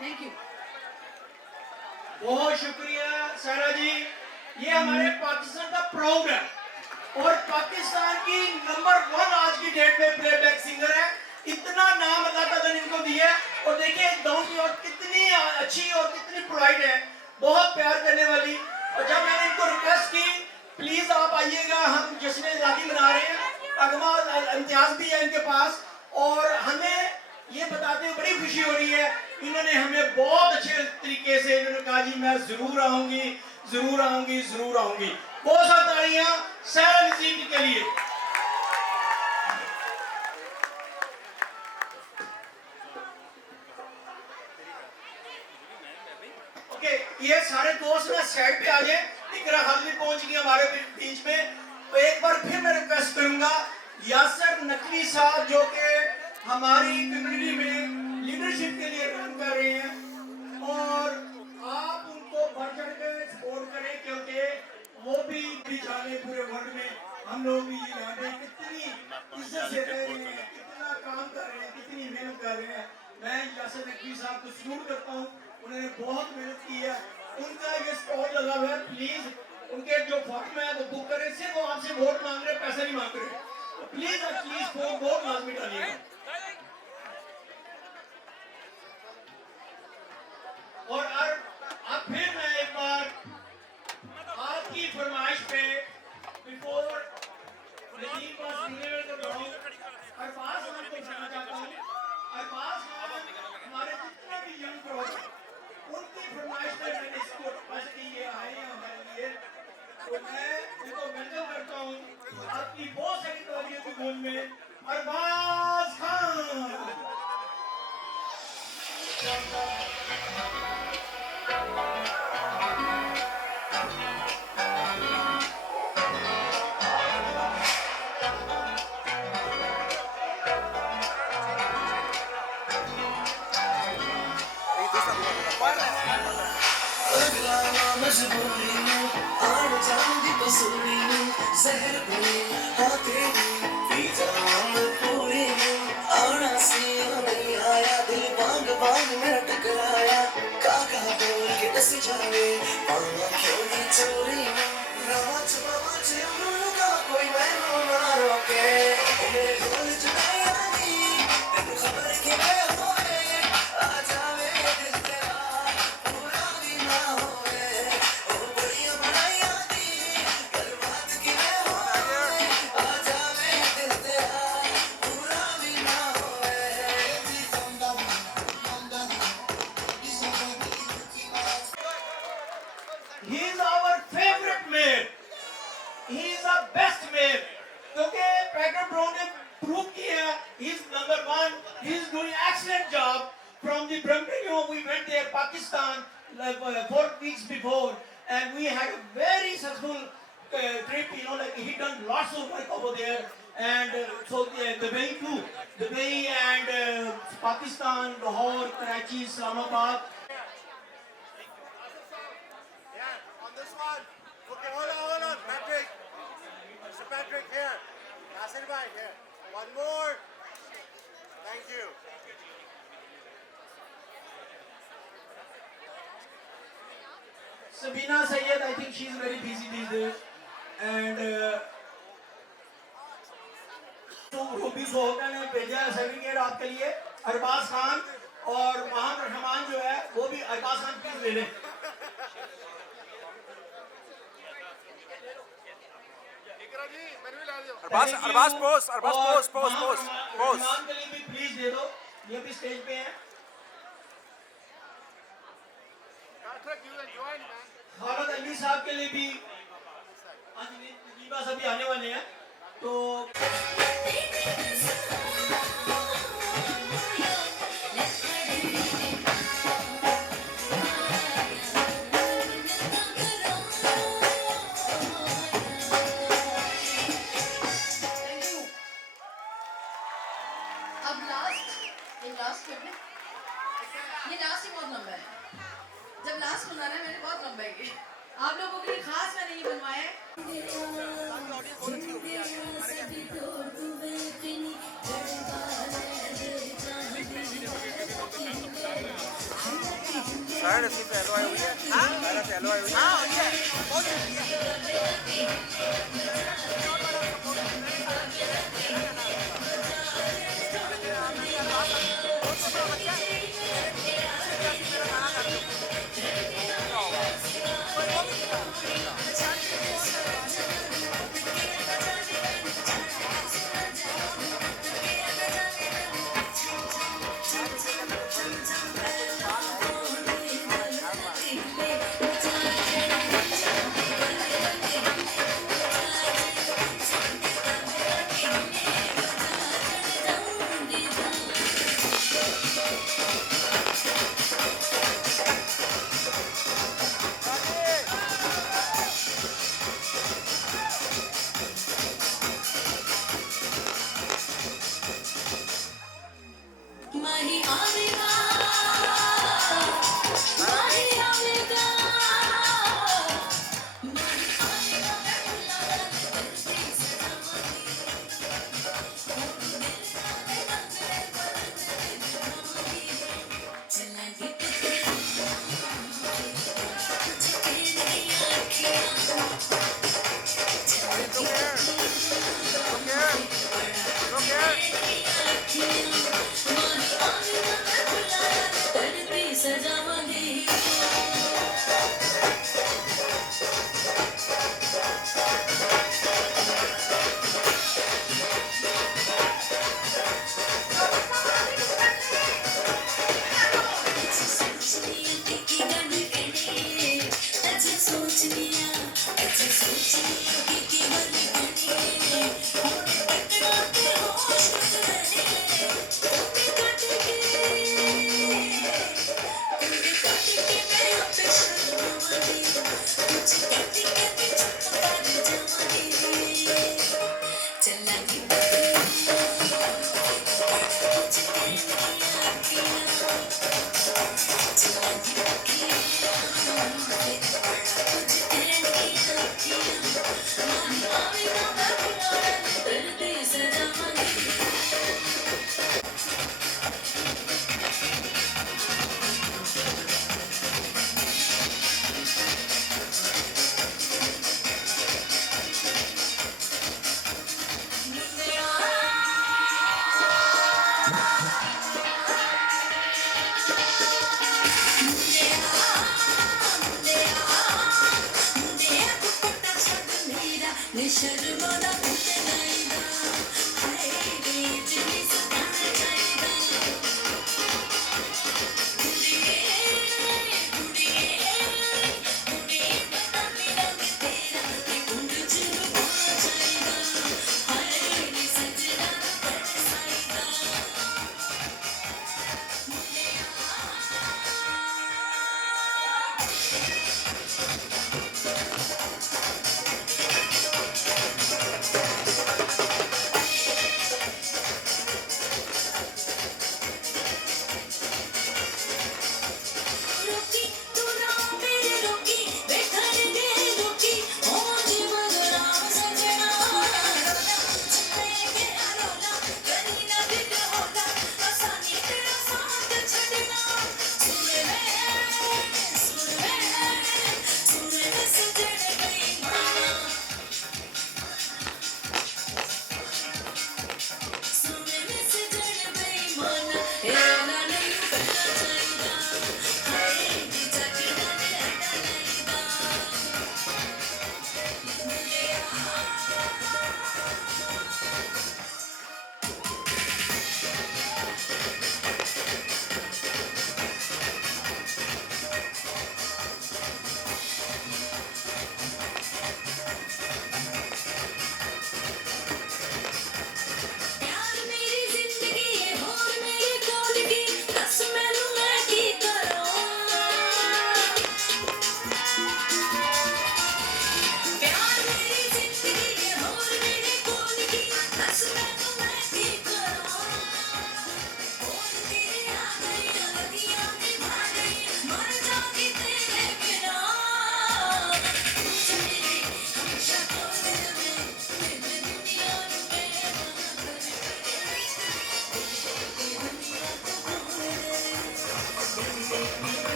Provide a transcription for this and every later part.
Thank you. बहुत शुक्रिया सारा जी। ये हमारे पाकिस्तान का प्राउड है और पाकिस्तान की नंबर 1 आज की डेट में प्लेबैक सिंगर है। इतना नाम अल्लाह ताला ने इनको दिया है और देखिए गाँव की औरत कितनी अच्छी और कितनी पोलाइट है, बहुत प्यार करने वाली। और जब मैंने इनको रिक्वेस्ट की प्लीज आप आइएगा, हम जश्न आज़ादी मना रहे हैं, अगवा इम्तियाज भी है इनके पास, और हमें ये बताते हुए बड़ी खुशी हो रही है। इन्होंने हमें बहुत अच्छे तरीके से इन्होंने कहा जी मैं जरूर आऊंगी, जरूर आऊंगी, जरूर आऊंगी। बहुत सारी तालियां सारा नजीब के लिए। ओके, ये सारे दोस्त ना साइड पे आ जाए। इकरा हाल भी पहुंच गई हमारे बीच में। तो एक बार फिर मैं रिक्वेस्ट करूंगा यासर नकवी साहब जो कि हमारी कम्युनिटी में लीडरशिप के लिए रन कर रहे हैं, और आप उनको बढ़ चढ़ कर सपोर्ट करें क्योंकि वो भी जाने पूरे वर्ल्ड में हम लोग भी ये जाने कितनी इज्जत से रह रहे हैं, कितना काम कर रहे हैं, कितनी मेहनत कर रहे हैं। मैं यासर नकवी साहब को सल्यूट करता हूँ, उन्होंने बहुत मेहनत की है। उनका ये स्टॉल लगा हुआ है, प्लीज उनके जो फॉर्म है वो बुक करें। सिर्फ वो आपसे वोट मांग रहे, पैसा नहीं मांग रहे, तो प्लीज वोट लाजमी डालिएगा। और अब फिर मैं एक बार आपकी फरमाइश पे बिफोर नदीम पास को बढ़ाऊं, अरबाज खान को बताना चाहता हूँ। अरबाज खान हमारे जितने भी यंग प्रो उनकी फरमाइश पे मैंने इसको बस की ये आए हैं हमारे लिए, तो मैं उनको वेलकम करता हूँ आपकी बहुत सारी तालियों की गूंज में। अरबाज खान जहर बने हाँ तेरी पीता हम पूरी आना सिया नहीं आया, दिल बांग बांग मेरा टकराया, काका बोल के दस जावे पाना क्यों नहीं चोरी राज बाज उनका कोई मैनू ना रोके, मेरे दिल जुदाई नहीं तेरे खबर की मैं होए आ जावे दिल तेरा पूरा भी ना होए, ओ बड़िया बनाई आती बर्बाद की मैं होए आ जावे दिल तेरा पूरा भी ना होए। he is our favorite mayor, he is our best mayor क्योंकि पैकर ब्रो ने प्रूव किया he is number 1, he is doing excellent job from the Brampton. We went there Pakistan like 4 weeks before and we had a very successful trip, you know, like he done lots of work over there, and so Dubai too, Dubai and Pakistan, Lahore, Karachi, Islamabad. Yeah, on this one. Okay, hold on, Patrick. Mr. Patrick, here. Nasir bhai, here. One more. Thank you. Sabina Sayyed, I think she's very busy these days, and तो रूबी सोहका ने भेजा है सर्टिफिकेट आपके लिए। अरबाज खान और मोहम्मद रहमान जो है वो भी अरबाज खान प्लीज ले लें। Arbas post. रहमान के लिए भी प्लीज दे दो, ये भी स्टेज पे हैं। Patrick, you can join, man. Khalid अली साहब के लिए भी नजीबा सभी आने वाले हैं, तो ये लास्ट ही बहुत लंबा है, जब लास्ट सुनाना है मैंने बहुत लंबा है, आप लोगों के लिए खास मैंने ये बनवाया है। सारा रस्सी से हलवाई हुई है सारा से हलवाई हुई है बहुत शुक्रिया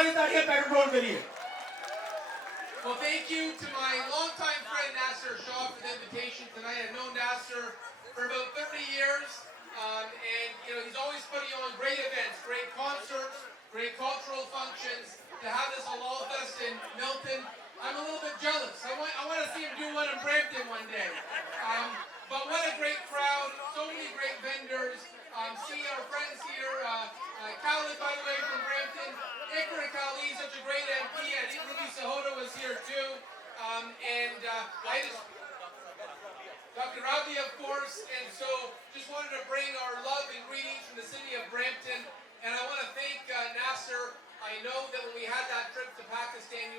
सारी तालियां पेट्रोल के लिए. Well, thank you to my longtime friend Nasser Shah for the invitation tonight. I've known Nasser for about 30 years, and he's always putting on great events, great concerts, great cultural functions. To have this Halal Fest in Milton, I'm a little bit jealous. I want to see him do one in Brampton one day. But what a great crowd, so many great vendors. See our friends here, Khalid, by the way, from Brampton. Ikra Kali, such a great MP, and Ruby Sahota was here too. Dr. Ravi, of course, and so just wanted to bring our love and greetings from the city of Brampton. And I want to thank Nasser. I know that when we had that trip to Pakistan, you were